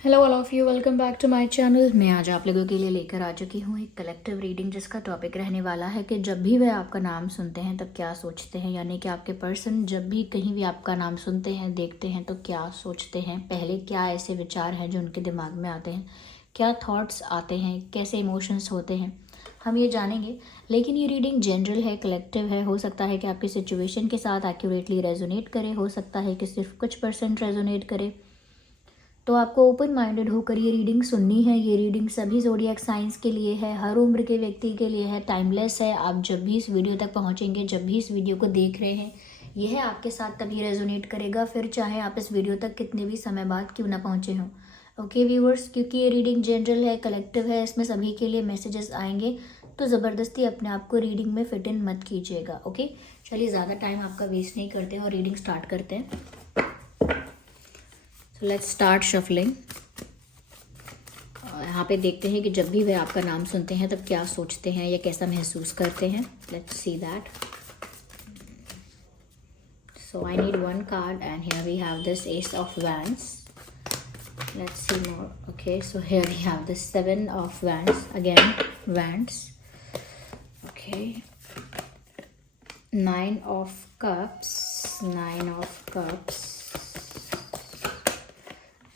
Hello all of you, welcome back to my channel. मैं आज आप लोगों के लिए लेकर आ चुकी हूँ एक कलेक्टिव रीडिंग, जिसका टॉपिक रहने वाला है कि जब भी वह आपका नाम सुनते हैं तब क्या सोचते हैं। यानी कि आपके पर्सन जब भी कहीं भी आपका नाम सुनते हैं, देखते हैं, तो क्या सोचते हैं, पहले क्या ऐसे विचार हैं जो उनके दिमाग में आते हैं, क्या थॉट्स आते हैं, कैसे इमोशंस होते हैं, हम ये जानेंगे। लेकिन ये रीडिंग जनरल है, कलेक्टिव है। हो सकता है कि आपकी सिचुएशन के साथ एक्यूरेटली रेजोनेट करे, हो सकता है कि सिर्फ कुछ परसेंट रेजोनेट करे। तो आपको ओपन माइंडेड होकर ये रीडिंग सुननी है। ये रीडिंग सभी ज़ोडिएक साइंस के लिए है, हर उम्र के व्यक्ति के लिए है, टाइमलेस है। आप जब भी इस वीडियो तक पहुंचेंगे, जब भी इस वीडियो को देख रहे हैं, यह आपके साथ तभी रेजोनेट करेगा, फिर चाहे आप इस वीडियो तक कितने भी समय बाद क्यों ना पहुंचे हों। ओके व्यूअर्स, क्योंकि ये रीडिंग जनरल है, कलेक्टिव है, इसमें सभी के लिए मैसेजेस आएंगे, तो ज़बरदस्ती अपने आप को रीडिंग में फिट इन मत कीजिएगा। ओके, चलिए ज़्यादा टाइम आपका वेस्ट नहीं करते हैं और रीडिंग स्टार्ट करते हैं। Let's start shuffling. यहाँ पे देखते हैं कि जब भी वे आपका नाम सुनते हैं तब क्या सोचते हैं या कैसा महसूस करते हैं। Let's see that. So I need one card and here we have this ace of wands. Let's see more. Okay, so here we have this 7 of wands, again wands. Okay, 9 of cups, 9 of cups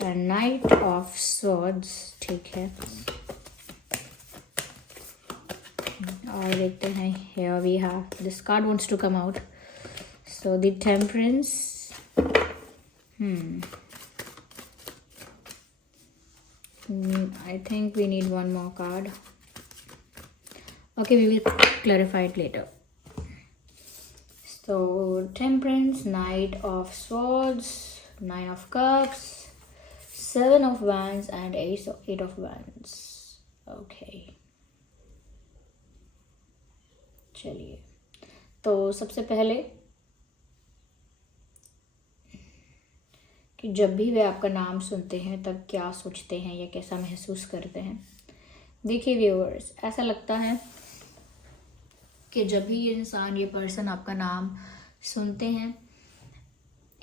and knight of swords. ठीक है, और देखते हैं। Here we have this card wants to come out, so the temperance. I think we need one more card. Okay, we will clarify it later. So temperance, knight of swords, 9 of cups, 7 of wands and 8 of wands. Okay, चलिए, तो सबसे पहले कि जब भी वे आपका नाम सुनते हैं तब क्या सोचते हैं या कैसा महसूस करते हैं। देखिए व्यूअर्स, ऐसा लगता है कि जब भी ये इंसान, ये पर्सन आपका नाम सुनते हैं,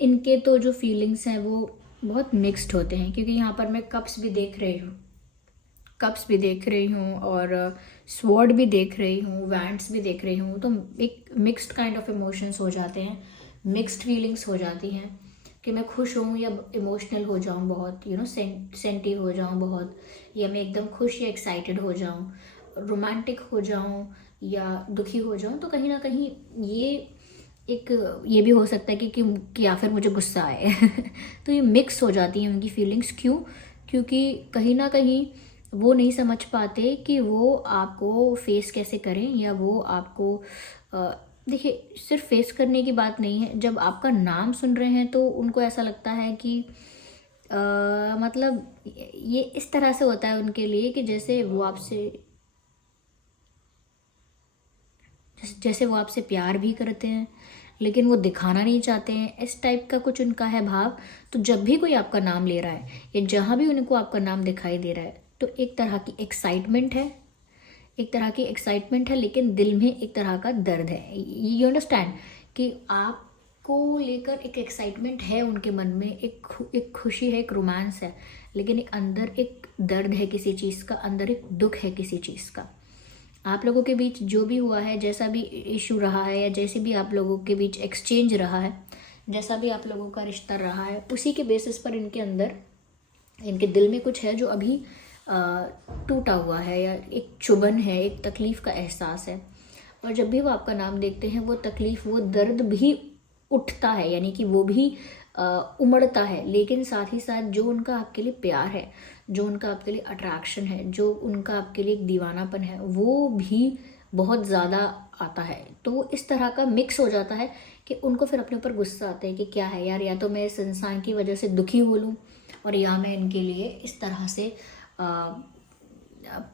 इनके तो जो फीलिंग्स हैं वो बहुत मिक्स्ड होते हैं। क्योंकि यहाँ पर मैं कप्स भी देख रही हूँ, कप्स भी देख रही हूँ और स्वॉर्ड भी देख रही हूँ, वैंड्स भी देख रही हूँ। तो एक मिक्स्ड काइंड ऑफ इमोशंस हो जाते हैं, मिक्स्ड फीलिंग्स हो जाती हैं कि मैं खुश हूँ या इमोशनल हो जाऊँ बहुत, सेंटी हो जाऊँ बहुत, या मैं एकदम खुश या एक्साइटेड हो जाऊँ, रोमांटिक हो जाऊँ या दुखी हो जाऊँ। तो कहीं ना कहीं ये भी हो सकता है कि या फिर मुझे गुस्सा आए तो ये मिक्स हो जाती हैं उनकी फीलिंग्स। क्यों? क्योंकि कहीं ना कहीं वो नहीं समझ पाते कि वो आपको फेस कैसे करें, या वो आपको देखिए, सिर्फ फेस करने की बात नहीं है। जब आपका नाम सुन रहे हैं तो उनको ऐसा लगता है कि मतलब ये इस तरह से होता है उनके लिए कि जैसे वो आपसे प्यार भी करते हैं लेकिन वो दिखाना नहीं चाहते हैं। इस टाइप का कुछ उनका है भाव। तो जब भी कोई आपका नाम ले रहा है या जहाँ भी उनको आपका नाम दिखाई दे रहा है, तो एक तरह की एक्साइटमेंट है, लेकिन दिल में एक तरह का दर्द है। यू अंडरस्टैंड कि आपको लेकर एक एक्साइटमेंट है उनके मन में, एक खुशी है, एक रोमांस है, लेकिन एक अंदर एक दर्द है किसी चीज़ का, अंदर एक दुख है किसी चीज़ का। आप लोगों के बीच जो भी हुआ है, जैसा भी इशू रहा है, या जैसे भी आप लोगों के बीच एक्सचेंज रहा है, जैसा भी आप लोगों का रिश्ता रहा है, उसी के बेसिस पर इनके अंदर, इनके दिल में कुछ है जो अभी टूटा हुआ है, या एक चुभन है, एक तकलीफ़ का एहसास है। और जब भी वो आपका नाम देखते हैं, वो तकलीफ़, वो दर्द भी उठता है, यानी कि वो भी उमड़ता है। लेकिन साथ ही साथ जो उनका आपके लिए प्यार है, जो उनका आपके लिए अट्रैक्शन है, जो उनका आपके लिए एक दीवानापन है, वो भी बहुत ज़्यादा आता है। तो इस तरह का मिक्स हो जाता है कि उनको फिर अपने ऊपर गुस्सा आता है कि क्या है यार, या तो मैं इस इंसान की वजह से दुखी हो लूँ, और या मैं इनके लिए इस तरह से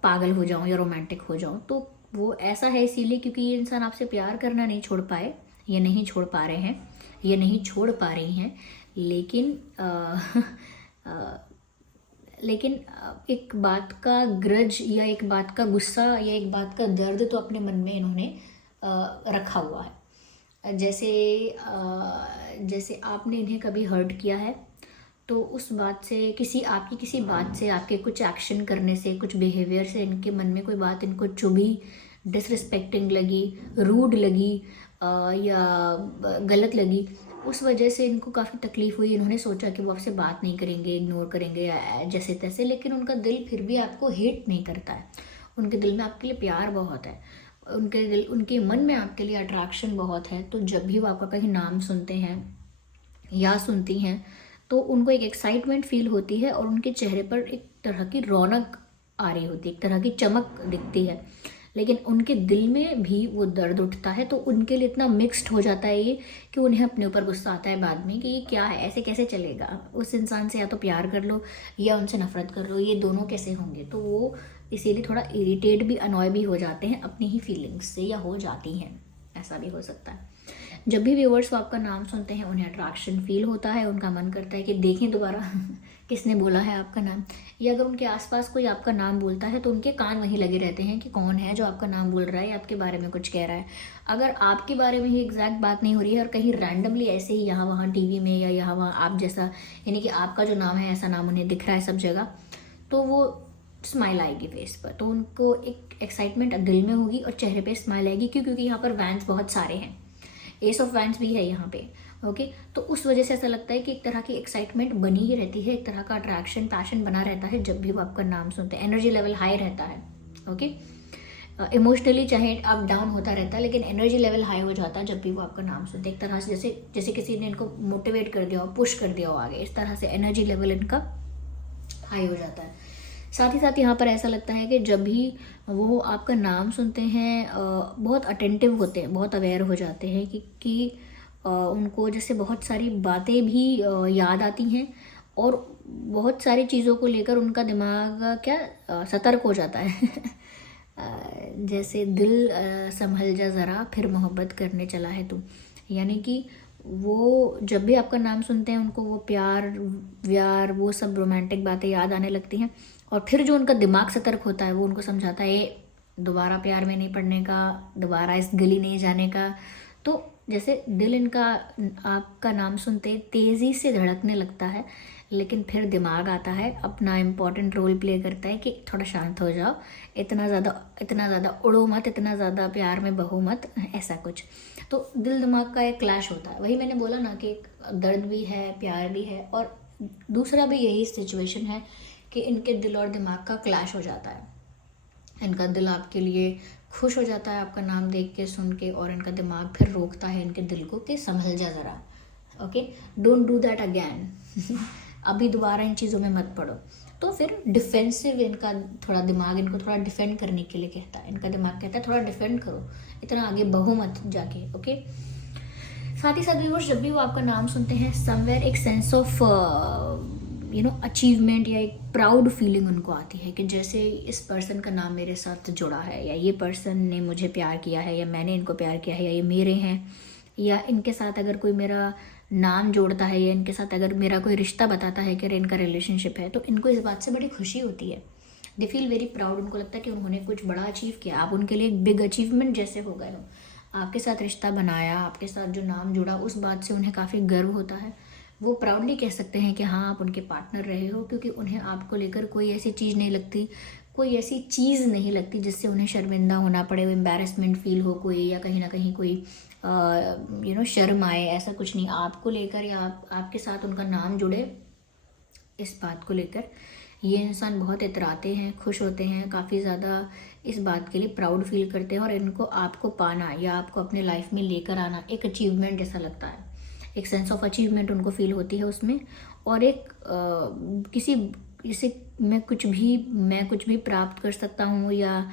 पागल हो जाऊं या रोमांटिक हो जाऊं। तो वो ऐसा है इसीलिए क्योंकि ये इंसान आपसे प्यार करना नहीं छोड़ पाए, ये नहीं छोड़ पा रहे हैं, ये नहीं छोड़ पा रही हैं। लेकिन एक बात का ग्रज, या एक बात का गुस्सा, या एक बात का दर्द तो अपने मन में इन्होंने रखा हुआ है। जैसे आपने इन्हें कभी हर्ट किया है तो उस बात से, किसी बात से, आपके कुछ एक्शन करने से, कुछ बिहेवियर से इनके मन में कोई बात इनको चुभी, डिसरिस्पेक्टिंग लगी, रूड लगी, या गलत लगी, उस वजह से इनको काफ़ी तकलीफ़ हुई। इन्होंने सोचा कि वो आपसे बात नहीं करेंगे, इग्नोर करेंगे या जैसे तैसे, लेकिन उनका दिल फिर भी आपको हेट नहीं करता है। उनके दिल में आपके लिए प्यार बहुत है, उनके मन में आपके लिए अट्रैक्शन बहुत है। तो जब भी वो आपका कहीं नाम सुनते हैं या सुनती हैं तो उनको एक एक्साइटमेंट फील होती है और उनके चेहरे पर एक तरह की रौनक आ रही होती है, एक तरह की चमक दिखती है। लेकिन उनके दिल में भी वो दर्द उठता है। तो उनके लिए इतना मिक्स्ड हो जाता है ये कि उन्हें अपने ऊपर गुस्सा आता है बाद में कि ये क्या है, ऐसे कैसे चलेगा। उस इंसान से या तो प्यार कर लो या उनसे नफरत कर लो, ये दोनों कैसे होंगे। तो वो इसीलिए थोड़ा इरिटेट भी, अनॉय भी हो जाते हैं अपनी ही फीलिंग्स से, या हो जाती हैं, ऐसा भी हो सकता है। जब भी व्यूअर्स वो आपका नाम सुनते हैं उन्हें अट्रैक्शन फील होता है, उनका मन करता है कि देखें दोबारा किसने बोला है आपका नाम। या अगर उनके आसपास कोई आपका नाम बोलता है तो उनके कान वहीं लगे रहते हैं कि कौन है जो आपका नाम बोल रहा है या आपके बारे में कुछ कह रहा है। अगर आपके बारे में ही एग्जैक्ट बात नहीं हो रही है और कहीं रैंडमली ऐसे ही यहाँ वहाँ टीवी में या यहाँ वहाँ आप जैसा, यानी कि आपका जो नाम है ऐसा नाम उन्हें दिख रहा है सब जगह, तो वो स्माइल आएगी फेस पर। तो उनको एक एक्साइटमेंट दिल में होगी और चेहरे पे स्माइल आएगी, क्योंकि यहाँ पर वैंस बहुत सारे हैं, एस ऑफ वैंस भी है यहाँ पे। ओके, तो उस वजह से ऐसा लगता है कि एक तरह की एक्साइटमेंट बनी ही रहती है, एक तरह का अट्रैक्शन, पैशन बना रहता है जब भी वो आपका नाम सुनते हैं। एनर्जी लेवल हाई रहता है। ओके, इमोशनली चाहे अप डाउन होता रहता है, लेकिन एनर्जी लेवल हाई हो जाता है जब भी वो आपका नाम सुनते हैं। एक तरह से जैसे किसी ने इनको मोटिवेट कर दिया हो, पुश कर दिया हो आगे, इस तरह से एनर्जी लेवल इनका हाई हो जाता है। साथ ही साथ यहाँ पर ऐसा लगता है कि जब भी वो आपका नाम सुनते हैं बहुत अटेंटिव होते हैं, बहुत अवेयर हो जाते हैं कि उनको जैसे बहुत सारी बातें भी याद आती हैं और बहुत सारी चीज़ों को लेकर उनका दिमाग सतर्क हो जाता है। जैसे दिल संभल जा ज़रा, फिर मोहब्बत करने चला है तू। यानी कि वो जब भी आपका नाम सुनते हैं उनको वो प्यार व्यार वो सब रोमांटिक बातें याद आने लगती हैं। और फिर जो उनका दिमाग सतर्क होता है वो उनको समझाता है ये दोबारा प्यार में नहीं पड़ने का, दोबारा इस गली नहीं जाने का। तो जैसे दिल इनका आपका नाम सुनते तेज़ी से धड़कने लगता है, लेकिन फिर दिमाग आता है, अपना इम्पोर्टेंट रोल प्ले करता है कि थोड़ा शांत हो जाओ, इतना ज़्यादा उड़ो मत, इतना ज़्यादा प्यार में बहो मत, ऐसा कुछ। तो दिल दिमाग का एक क्लैश होता है। वही मैंने बोला ना कि एक दर्द भी है, प्यार भी है, और दूसरा भी यही सिचुएशन है कि इनके दिल और दिमाग का क्लैश हो जाता है। इनका दिल आपके लिए खुश हो जाता है आपका नाम देख के, सुन के, और इनका दिमाग फिर रोकता है इनके दिल को कि संभल जा ज़रा, okay, don't do that again. अभी दोबारा इन चीज़ों में मत पड़ो। तो फिर डिफेंसिव इनका थोड़ा दिमाग इनको थोड़ा डिफेंड करने के लिए कहता है। इनका दिमाग कहता है थोड़ा डिफेंड करो, इतना आगे बढ़ो मत जाके। ओके, साथ ही साथ व्यूअर्स जब भी वो आपका नाम सुनते हैं समवेयर एक सेंस ऑफ अचीवमेंट या एक प्राउड फीलिंग उनको आती है कि जैसे इस पर्सन का नाम मेरे साथ जुड़ा है, या ये पर्सन ने मुझे प्यार किया है, या मैंने इनको प्यार किया है, या ये मेरे हैं, या इनके साथ अगर कोई मेरा नाम जोड़ता है, या इनके साथ अगर मेरा कोई रिश्ता बताता है कि इनका रिलेशनशिप है, तो इनको इस बात से बड़ी खुशी होती है। They feel very proud. उनको लगता है कि उन्होंने कुछ बड़ा अचीव किया, आप उनके लिए एक बिग अचीवमेंट जैसे हो गए हो। आपके साथ रिश्ता बनाया, आपके साथ जो नाम जुड़ा, उस बात से उन्हें काफ़ी गर्व होता है। वो प्राउडली कह सकते हैं कि हाँ आप उनके पार्टनर रहे हो, क्योंकि उन्हें आपको लेकर कोई ऐसी चीज़ नहीं लगती जिससे उन्हें शर्मिंदा होना पड़े, वो एम्बैरेसमेंट फील हो कोई, या कहीं ना कहीं कोई शर्म आए, ऐसा कुछ नहीं। आपको लेकर या आपके साथ उनका नाम जुड़े, इस बात को लेकर ये इंसान बहुत इतराते हैं, खुश होते हैं, काफ़ी ज़्यादा इस बात के लिए प्राउड फील करते हैं। और इनको आपको पाना या आपको अपने लाइफ में लेकर आना एक अचीवमेंट जैसा लगता है, एक सेंस ऑफ अचीवमेंट उनको फील होती है उसमें। और एक किसी जैसे मैं कुछ भी प्राप्त कर सकता हूँ, या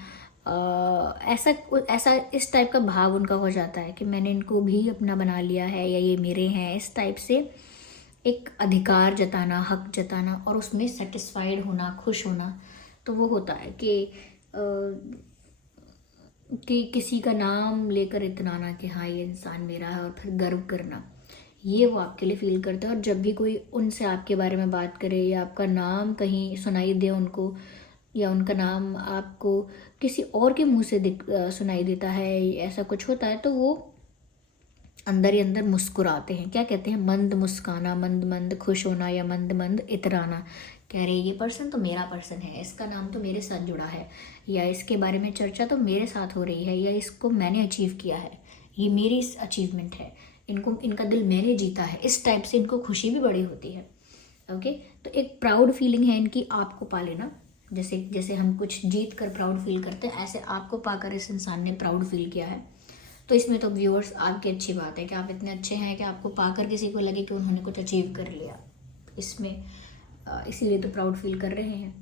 ऐसा इस टाइप का भाव उनका हो जाता है कि मैंने इनको भी अपना बना लिया है, या ये मेरे हैं, इस टाइप से एक अधिकार जताना, हक जताना, और उसमें सेटिस्फाइड होना, खुश होना। तो वो होता है कि किसी का नाम लेकर इतराना कि हाँ ये इंसान मेरा है, और फिर गर्व करना, ये वो आपके लिए फील करते हैं। और जब भी कोई उनसे आपके बारे में बात करे, या आपका नाम कहीं सुनाई दे उनको, या उनका नाम आपको किसी और के मुंह से सुनाई देता है, ऐसा कुछ होता है, तो वो अंदर ही अंदर मुस्कुराते हैं। क्या कहते हैं, मंद मुस्काना, मंद मंद खुश होना या मंद मंद इतराना। कह रहे ये पर्सन तो मेरा पर्सन है, इसका नाम तो मेरे साथ जुड़ा है, या इसके बारे में चर्चा तो मेरे साथ हो रही है, या इसको मैंने अचीव किया है, ये मेरी अचीवमेंट है, इनको इनका दिल मैंने जीता है। इस टाइप से इनको खुशी भी बड़ी होती है। ओके, तो एक प्राउड फीलिंग है इनकी आपको पा लेना। जैसे जैसे हम कुछ जीत कर प्राउड फील करते हैं, ऐसे आपको पाकर इस इंसान ने प्राउड फील किया है। तो इसमें तो व्यूअर्स आपकी अच्छी बात है कि आप इतने अच्छे हैं कि आपको पाकर किसी को लगे कि उन्होंने कुछ अचीव कर लिया, इसमें इसीलिए तो प्राउड फील कर रहे हैं।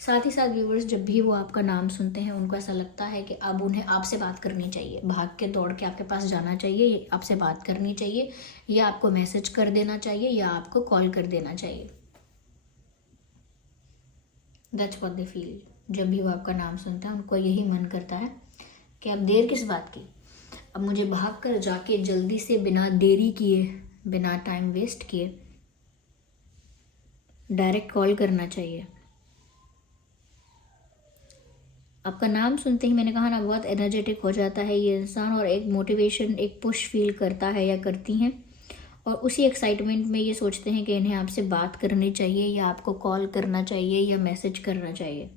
साथ ही साथ व्यूअर्स जब भी वो आपका नाम सुनते हैं उनको ऐसा लगता है कि अब उन्हें आपसे बात करनी चाहिए, भाग के दौड़ के आपके पास जाना चाहिए, आपसे बात करनी चाहिए, या आपको मैसेज कर देना चाहिए, या आपको कॉल कर देना चाहिए। That's what they feel. जब भी वो आपका नाम सुनता है उनको यही मन करता है कि अब देर किस बात की, अब मुझे भाग कर जाके जल्दी से बिना देरी किए, बिना टाइम वेस्ट किए डायरेक्ट कॉल करना चाहिए। आपका नाम सुनते ही मैंने कहा ना, बहुत एनर्जेटिक हो जाता है ये इंसान, और एक मोटिवेशन, एक पुश फील करता है या करती हैं, और उसी एक्साइटमेंट में ये सोचते हैं कि इन्हें आपसे बात करनी चाहिए, या आपको कॉल करना चाहिए, या मैसेज करना चाहिए।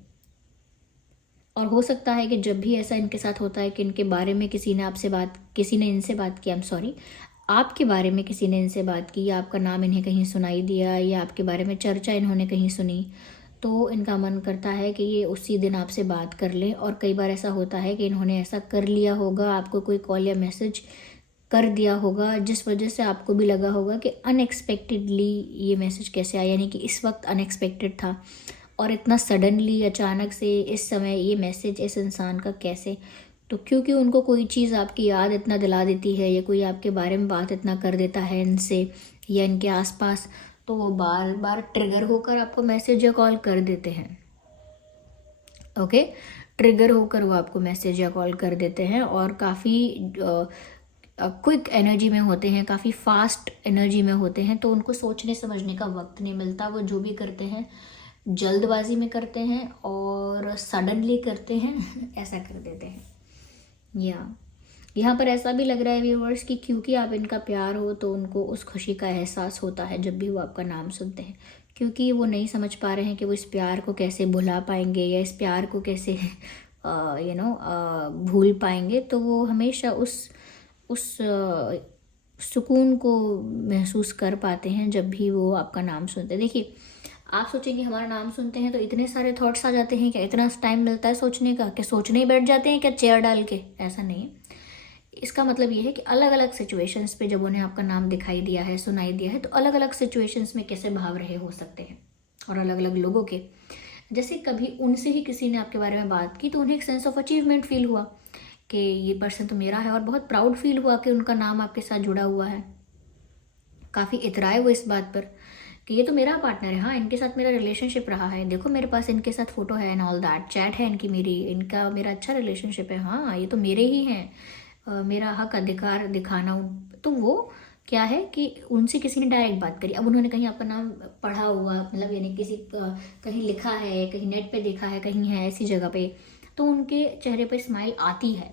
और हो सकता है कि जब भी ऐसा इनके साथ होता है कि इनके बारे में किसी ने इनसे बात की, आपके बारे में किसी ने इनसे बात की, या आपका नाम इन्हें कहीं सुनाई दिया, या आपके बारे में चर्चा इन्होंने कहीं सुनी, तो इनका मन करता है कि ये उसी दिन आपसे बात कर लें। और कई बार ऐसा होता है कि इन्होंने ऐसा कर लिया होगा, आपको कोई कॉल या मैसेज कर दिया होगा, जिस वजह से आपको भी लगा होगा कि अनएक्सपेक्टेडली ये मैसेज कैसे आया, यानी कि इस वक्त अनएक्सपेक्टेड था, और इतना सडनली अचानक से इस समय ये मैसेज इस इंसान का कैसे। तो क्योंकि उनको कोई चीज़ आपकी याद इतना दिला देती है, या कोई आपके बारे में बात इतना कर देता है इनसे या इनके आसपास, तो वो बार बार ट्रिगर होकर आपको मैसेज या कॉल कर देते हैं। ओके, ट्रिगर होकर वो आपको मैसेज या कॉल कर देते हैं, और काफ़ी क्विक एनर्जी में होते हैं, काफ़ी फास्ट एनर्जी में होते हैं, तो उनको सोचने समझने का वक्त नहीं मिलता। वो जो भी करते हैं जल्दबाजी में करते हैं और सडनली करते हैं, ऐसा कर देते हैं। यहाँ पर ऐसा भी लग रहा है व्यूअर्स कि क्योंकि आप इनका प्यार हो, तो उनको उस खुशी का एहसास होता है जब भी वो आपका नाम सुनते हैं, क्योंकि वो नहीं समझ पा रहे हैं कि वो इस प्यार को कैसे भुला पाएंगे, या इस प्यार को कैसे भूल पाएंगे। तो वो हमेशा उस सुकून को महसूस कर पाते हैं जब भी वो आपका नाम सुनते हैं। देखिए, आप सोचेंगे हमारा नाम सुनते हैं तो इतने सारे थॉट्स आ जाते हैं क्या, इतना टाइम मिलता है सोचने का, कि सोचने ही बैठ जाते हैं क्या चेयर डाल के? ऐसा नहीं है। इसका मतलब ये है कि अलग अलग सिचुएशंस पे जब उन्हें आपका नाम दिखाई दिया है, सुनाई दिया है, तो अलग अलग सिचुएशंस में कैसे भाव रहे हो सकते हैं, और अलग अलग लोगों के। जैसे कभी उनसे ही किसी ने आपके बारे में बात की, तो उन्हें एक सेंस ऑफ अचीवमेंट फील हुआ कि ये पर्सन तो मेरा है, और बहुत प्राउड फील हुआ कि उनका नाम आपके साथ जुड़ा हुआ है। काफ़ी इतराए वो इस बात पर कि ये तो मेरा पार्टनर है, हाँ इनके साथ मेरा रिलेशनशिप रहा है, देखो मेरे पास इनके साथ फ़ोटो है एंड ऑल दैट, चैट है इनका मेरा अच्छा रिलेशनशिप है, हाँ ये तो मेरे ही हैं, मेरा हक अधिकार दिखाना। तो वो क्या है कि उनसे किसी ने डायरेक्ट बात करी, अब उन्होंने कहीं आपका नाम पढ़ा हुआ, मतलब यानी किसी कहीं लिखा है, कहीं नेट पे देखा है, कहीं है ऐसी जगह पे, तो उनके चेहरे पर स्माइल आती है।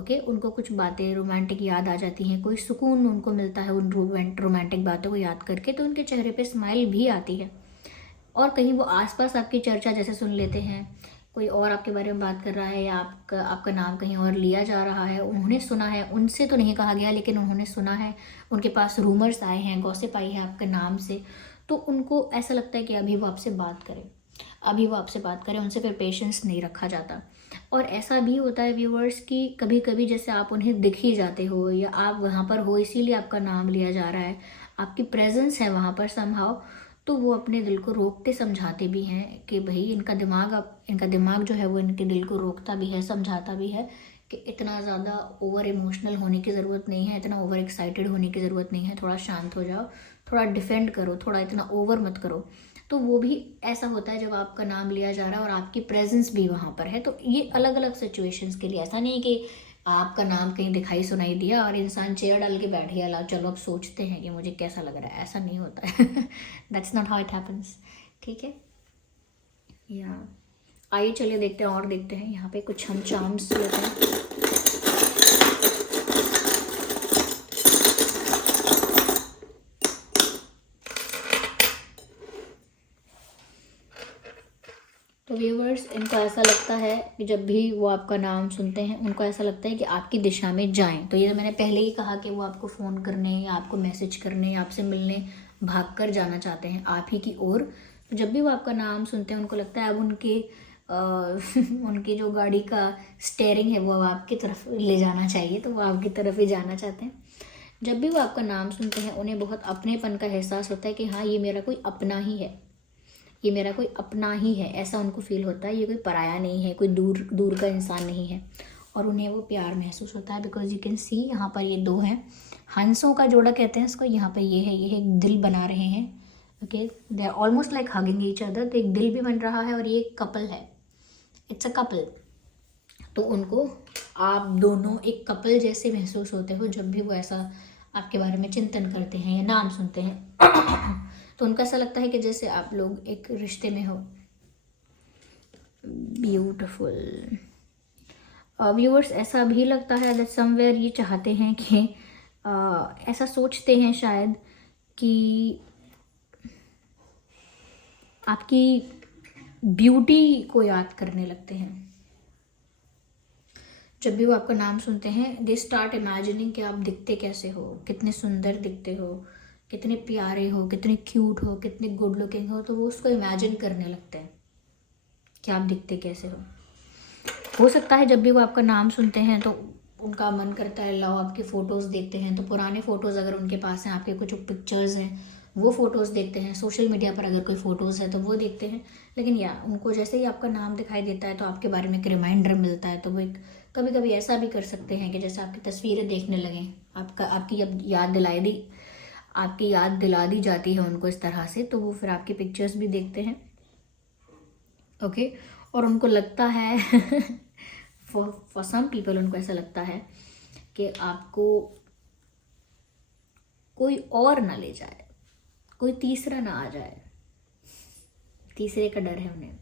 ओके, उनको कुछ बातें रोमांटिक याद आ जाती हैं, कोई सुकून उनको मिलता है उन रोमांटिक बातों को याद करके, तो उनके चेहरे पे स्माइल भी आती है। और कहीं वो आसपास आपकी चर्चा जैसे सुन लेते हैं, कोई और आपके बारे में बात कर रहा है, या आपका नाम कहीं और लिया जा रहा है, उन्होंने सुना है, उनसे तो नहीं कहा गया लेकिन उन्होंने सुना है, उनके पास रूमर्स आए हैं, गॉसिप आई है आपके नाम से, तो उनको ऐसा लगता है कि अभी वो आपसे बात करें, उनसे फिर पेशेंस नहीं रखा जाता। और ऐसा भी होता है व्यूअर्स कि कभी कभी जैसे आप उन्हें दिख ही जाते हो, या आप वहाँ पर हो इसीलिए आपका नाम लिया जा रहा है, आपकी प्रेजेंस है वहाँ पर समहाउ, तो वो अपने दिल को रोकते समझाते भी हैं कि भाई इनका दिमाग जो है वो इनके दिल को रोकता भी है, समझाता भी है कि इतना ज़्यादा ओवर इमोशनल होने की ज़रूरत नहीं है, इतना ओवर एक्साइटेड होने की ज़रूरत नहीं है, थोड़ा शांत हो जाओ, थोड़ा डिफेंड करो, थोड़ा इतना ओवर मत करो। तो वो भी ऐसा होता है जब आपका नाम लिया जा रहा है और आपकी प्रेजेंस भी वहाँ पर है। तो ये अलग अलग सिचुएशंस के लिए, ऐसा नहीं कि आपका नाम कहीं दिखाई सुनाई दिया और इंसान चेयर डाल के बैठ गया, चलो अब सोचते हैं कि मुझे कैसा लग रहा है, ऐसा नहीं होता है। That's not how it happens. ठीक है, या आइए चलिए देखते हैं और देखते हैं यहाँ पे कुछ हम चार्म्स लेते हैं। व्यूअर्स, इनको ऐसा लगता है कि जब भी वो आपका नाम सुनते हैं उनको ऐसा लगता है कि आपकी दिशा में जाएं। तो ये मैंने पहले ही कहा कि वो आपको फ़ोन करने या आपको मैसेज करने या आपसे मिलने भाग कर जाना चाहते हैं आप ही की ओर। तो जब भी वो आपका नाम सुनते हैं उनको लगता है अब उनके उनकी जो गाड़ी का स्टेयरिंग है वो अब आपकी तरफ ले जाना चाहिए, तो वो आपकी तरफ ही जाना चाहते हैं। जब भी वो आपका नाम सुनते हैं उन्हें बहुत अपनेपन का एहसास होता है कि हाँ, ये मेरा कोई अपना ही है, ये मेरा कोई अपना ही है, ऐसा उनको फील होता है। ये कोई पराया नहीं है, कोई दूर दूर का इंसान नहीं है, और उन्हें वो प्यार महसूस होता है। बिकॉज यू कैन सी यहाँ पर ये दो हैं, हंसों का जोड़ा कहते हैं इसको। यहाँ पर ये है, ये एक दिल बना रहे हैं। Okay, they are almost like hugging each other. तो एक दिल भी बन रहा है और ये एक कपल है, इट्स अ कपल। तो उनको आप दोनों एक कपल जैसे महसूस होते हो जब भी वो ऐसा आपके बारे में चिंतन करते हैं या नाम सुनते हैं। तो उनको ऐसा लगता है कि जैसे आप लोग एक रिश्ते में हो। ब्यूटिफुल व्यूअर्स, ऐसा भी लगता है दैट समवेयर ये चाहते हैं कि ऐसा सोचते हैं शायद कि आपकी ब्यूटी को याद करने लगते हैं। जब भी वो आपका नाम सुनते हैं दे स्टार्ट इमेजिनिंग कि आप दिखते कैसे हो, कितने सुंदर दिखते हो, कितने प्यारे हो, कितने क्यूट हो, कितने गुड लुकिंग हो। तो वो उसको इमेजिन करने लगते हैं कि आप दिखते कैसे हो सकता है जब भी वो आपका नाम सुनते हैं तो उनका मन करता है लाओ आपकी फ़ोटोज़ देखते हैं। तो पुराने फ़ोटोज़ अगर उनके पास हैं, आपके कुछ पिक्चर्स हैं, वो फ़ोटोज़ देखते हैं। सोशल मीडिया पर अगर कोई फ़ोटोज़ है तो वो देखते हैं। लेकिन या उनको जैसे ही आपका नाम दिखाई देता है तो आपके बारे में एक रिमाइंडर मिलता है। तो वो एक कभी कभी ऐसा भी कर सकते हैं कि जैसे आपकी तस्वीरें देखने लगें, आपकी अब याद दिला दी जाती है उनको इस तरह से, तो वो फिर आपकी पिक्चर्स भी देखते हैं। ओके, और उनको लगता है फॉर सम पीपल उनको ऐसा लगता है कि आपको कोई और ना ले जाए, कोई तीसरा ना आ जाए, तीसरे का डर है उन्हें।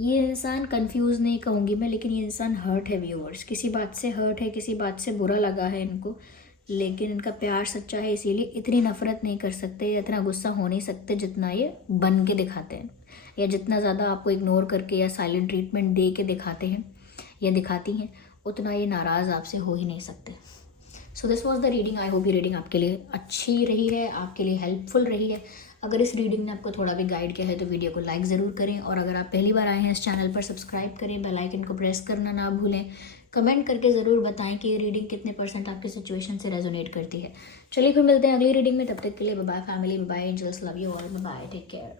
ये इंसान कंफ्यूज नहीं कहूँगी मैं, लेकिन ये इंसान हर्ट है व्यूअर्स। किसी बात से हर्ट है, किसी बात से बुरा लगा है इनको, लेकिन इनका प्यार सच्चा है, इसीलिए इतनी नफरत नहीं कर सकते या इतना गुस्सा हो नहीं सकते जितना ये बन के दिखाते हैं, या जितना ज़्यादा आपको इग्नोर करके या साइलेंट ट्रीटमेंट दे के दिखाते हैं या दिखाती हैं, उतना ये नाराज़ आपसे हो ही नहीं सकते। So this was the reading. I hope ये रीडिंग आपके लिए अच्छी रही है, आपके लिए हेल्पफुल रही है। अगर इस रीडिंग ने आपको थोड़ा भी गाइड किया है तो वीडियो को लाइक ज़रूर करें, और अगर आप पहली बार आए हैं इस चैनल पर सब्सक्राइब करें, बेल आइकन को प्रेस करना ना भूलें। कमेंट करके ज़रूर बताएं कि ये रीडिंग कितने % आपकी सिचुएशन से रेजोनेट करती है। चलिए फिर मिलते हैं अगली रीडिंग में, तब तक के लिए bye bye family, bye angels, love you all, bye, take care.